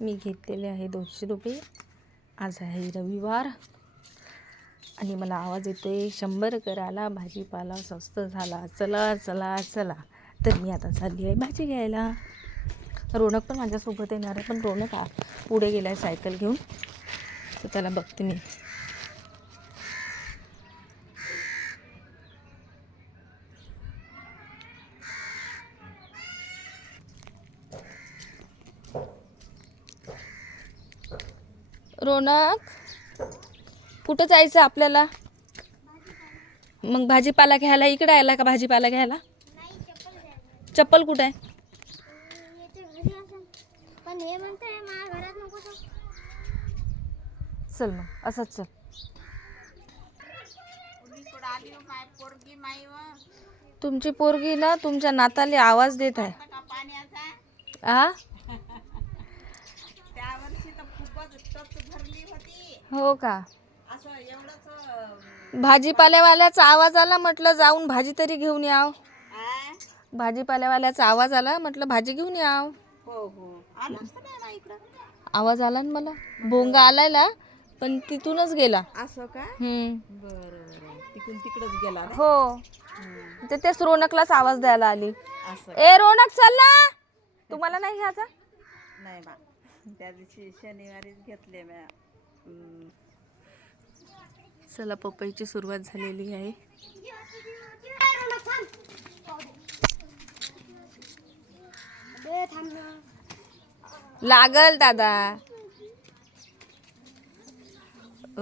मी घेतलेले आहे दोनशे रुपये. आज आहे रविवार आणि मला आवाज येतोय शंभर कराला भाजीपाला स्वस्त झाला. चला चला चला. तर मी आता चालली आहे भाजी घ्यायला. रोनक पण माझ्यासोबत येणार आहे पण रोनक पुढे गेला आहे सायकल घेऊन. तर त्याला बघते मी. रोनक कुठं जायचं आपल्याला? मग भाजीपाला घ्यायला इकडे आला का भाजीपाला घ्यायला? चप्पल कुठं आहे. चल मग असंच चल. तुमची पोरगी ना तुमच्या नाताले आवाज देत आहे. आ? हो का? भाजीपाल्यावाल्याचा आवाज आला म्हटलं जाऊन भाजी तरी घेऊन याव. भाजीपाल्यावाल्याचा आवाज आला म्हटलं भाजी घेऊन याव. आवाज आला ना मला. भोंगा आलाय ना पण तिथूनच गेला. असं का? तिकडून तिकडच गेला हो. ते तेच रोनकलाच आवाज द्यायला आली. ए रोनक चल ना. तुम्हाला नाही घ्यायचा नाही बा. त्या दिवशी शनिवारीच घेतले म्या. चला पपईची सुरुवात झालेली आहे. लागल दादा.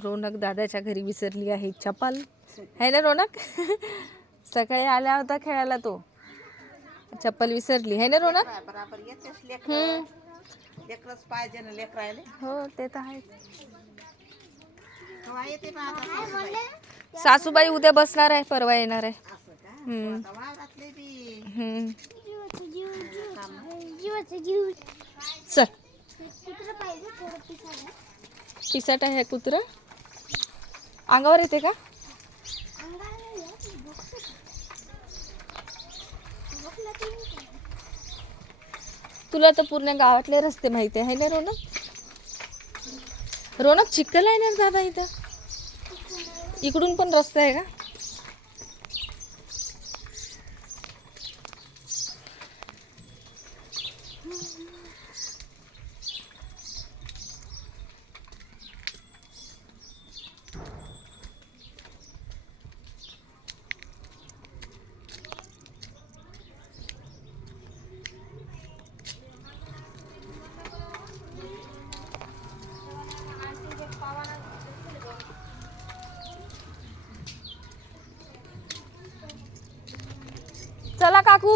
रोनक दादाच्या घरी विसरली आहे चप्पल. है ना रोनक? सकाळी आल्या होता खेळायला तो. चप्पल विसरली. है ना रोनक? लेकरच पाहिजे ना लेकरायले. हो ते तर आहे केव्हा येते ना आता सासूबाई? सासूबाई उद्या बसणार आहे परवा येणार आहे. असं का? हम्म. आता वावरातले बी. हम्म. जीवाचं जीव जीव. जीवाचं जीव. चल. कुत्र पाहिजे थोडं पिसायला. पिसाट आहे कुत्र. अंगावर येते का अंगाला नाही येत, बघतो. बघलं की नाही काय? तुला तर पूर्ण गावातले रस्ते माहिती आहे ना रोनक? रोनक चिखल आहे ना दादा इथं? इकडून पण रस्ता आहे का? चला काकू.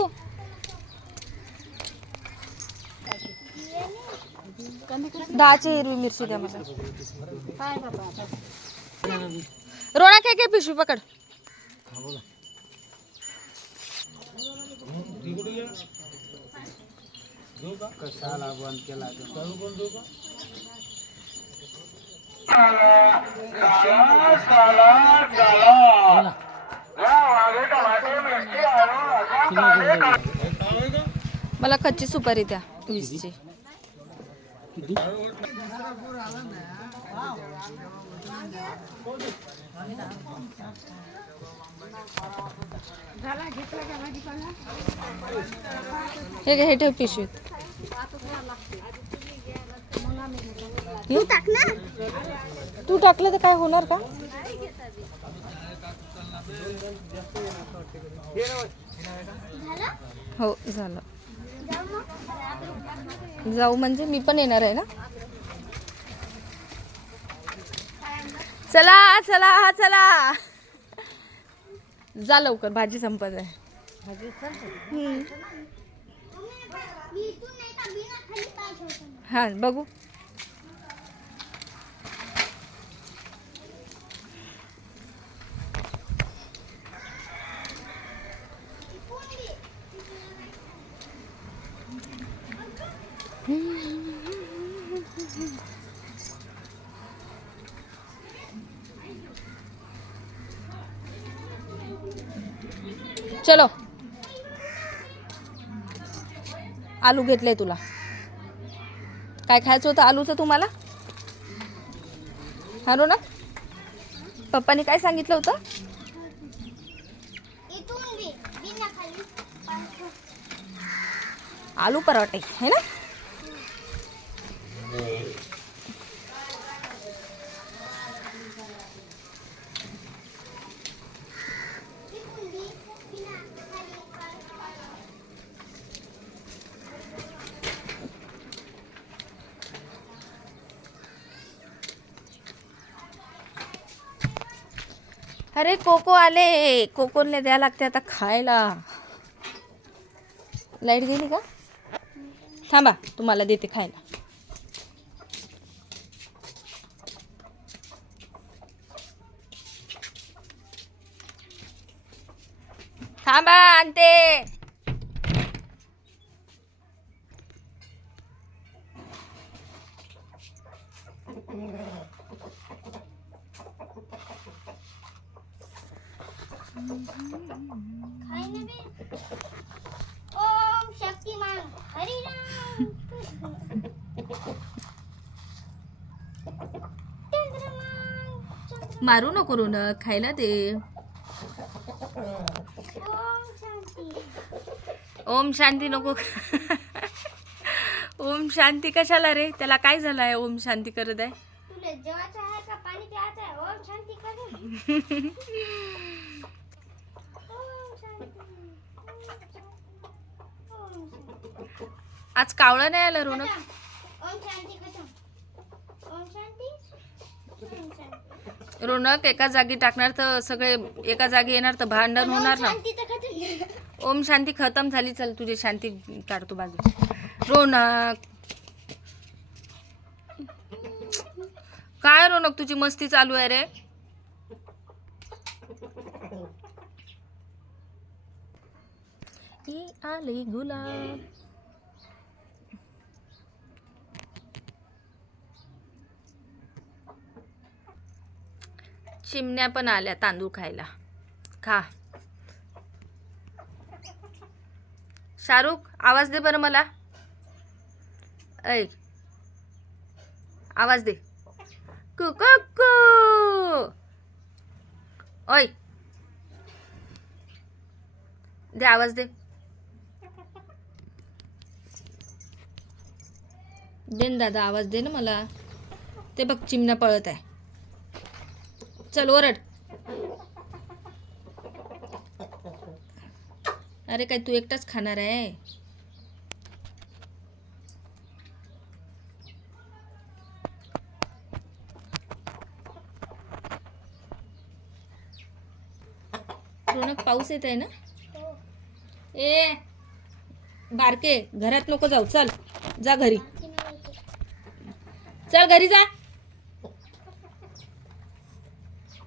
दहाची हिरवी मिरची द्या मला. रोणा काय काय पिशवी पकड. मला कच्ची सुपारी द्या वीसची. हे घे, हे ठेव पिशवीत. तू टाक ना. तू टाकलं तर काय होणार का? हो झालं. जाऊ म्हणजे मी पण येणार आहे ना? चला चला चला. जा लवकर भाजी संपत आहे. हा बघू. चलो. आलू घेतले तुला. काय खायचं होतं आलूचं तुम्हाला? हा ना? पप्पाने काय सांगितलं होतं. आलू पराठे है ना? अरे कोको आले. कोकोने द्या लागते आता खायला. लाइट गेली का? थांबा तुम्हाला देते खायला. थांबा आणते. मारू नको रो खायला दे. ओम शांती ओम शांती नको. ओम शांती कशाला रे? त्याला काय झालं आहे ओम शांती करत आहे तुला जेवायचं आहे का पाणी प्यायचं आहे ओम शांती कर ओम शांती ओम शांती आज कावळं नाही आलं रोनक? खतम. ओम शांती खतम ओम शांती? ओम शांती. रोनक एका जागी टाकणार तर सगळे एका जागी येणार तर भांडण होणार ना. ओम शांती खतम झाली चल तुझी शांती काढतो बाजू रोनक. काय रोनक तुझी मस्ती चालू आहे रे? ई आले गुलाब. चिमण्या पण आल्या तांदूळ खायला. खा. शाहरुख आवाज दे बरं मला. ऐ आवाज दे. कुकू ओय. दे आवाज दे. दे दादा आवाज दे ना मला. ते बघ चिमण्या पळत आहे. चल ओरड. अरे काय तू एकटाच खाणार आहे? रोनक पाऊस येत आहे ना? ए बारके घरात नको जाऊ. चल जा घरी. चल घरी जा.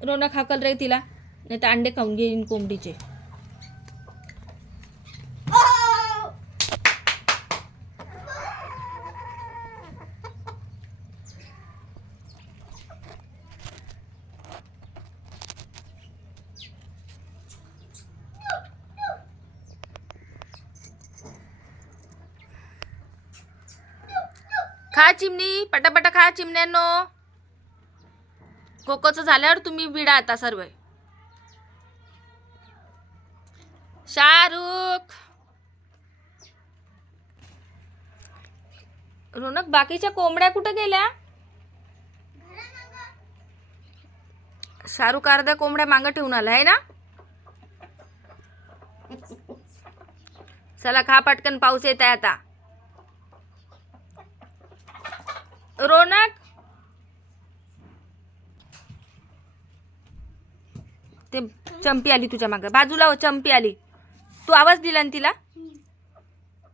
रोनक हाकल रे तिला नाही तर अंडे खाऊन घेईन कोंबडीचे खा चिमणी पटापटा खा चिमण्यांनो खोकोचं झाल्यावर तुम्ही बिडा आता सर्व. शाहरुख. रोनक बाकीच्या कोंबड्या कुठं गेल्या? शाहरुख अर्ध्या कोंबड्या मागं ठेवून आला आहे ना? चला खा पटकन पाऊस येत आहे आता. रोनक ते चंपी आली तुझ्या मागं. बाजूला हो चंपी आली. तू आवाज दिला ना तिला?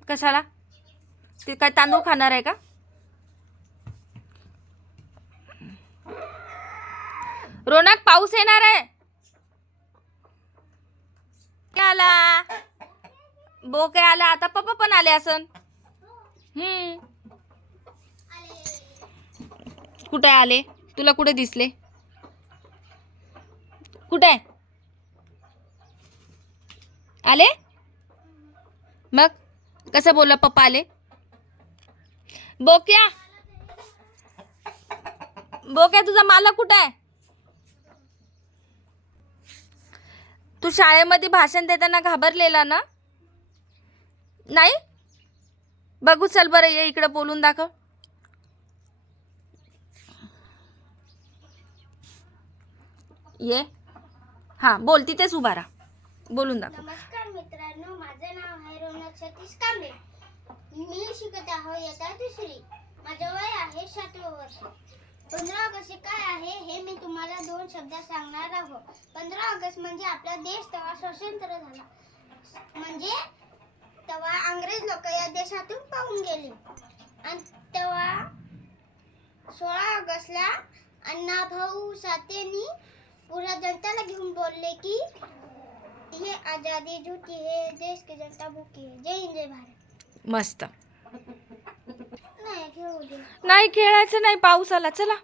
कशाला? ते काय तांदूळ खाणार आहे का? रोनक पाऊस येणार आहे. काय आला. बो काय आला. आता पप्पा पण आले असन. हम्म. कुठे आले? तुला कुठे दिसले? कुठे? आले? मग? कसं बोलला पप्पा आले? बोक्या. बोक्या तुझा मालक कुठं? आहे तू शाळेमध्ये भाषण देताना घाबरलेला ना? नाही? बघू चल बरं ये इकडं बोलून दाखव. ये. हां बोल तिथेच उभा राहा. बोलून दाखव. नमस्कार मित्रांनो माझं नाव आहे रोनक सतीश कांबळे. मी शिकत आहो इयत्ता दुसरी. माझं वय आहे सातवं वर्ष. पंधरा ऑगस्ट काय आहे हे मी तुम्हाला दोन शब्दात सांगणार आहो पंधरा ऑगस्ट म्हणजे आपला देश तेव्हा स्वतंत्र झाला. म्हणजे तेव्हा अंग्रेज लोक या देशातून पाहून गेले. आणि तेव्हा सोळा ऑगस्टला अण्णाभाऊ सातेनी जनताला घेऊन बोलले की ये आजादी झूठी है देश की जनता भूखी है? जय हिंद जय भारत। मस्त. नाही दे. नाही खेळायचं नाही पाऊस आला. चला.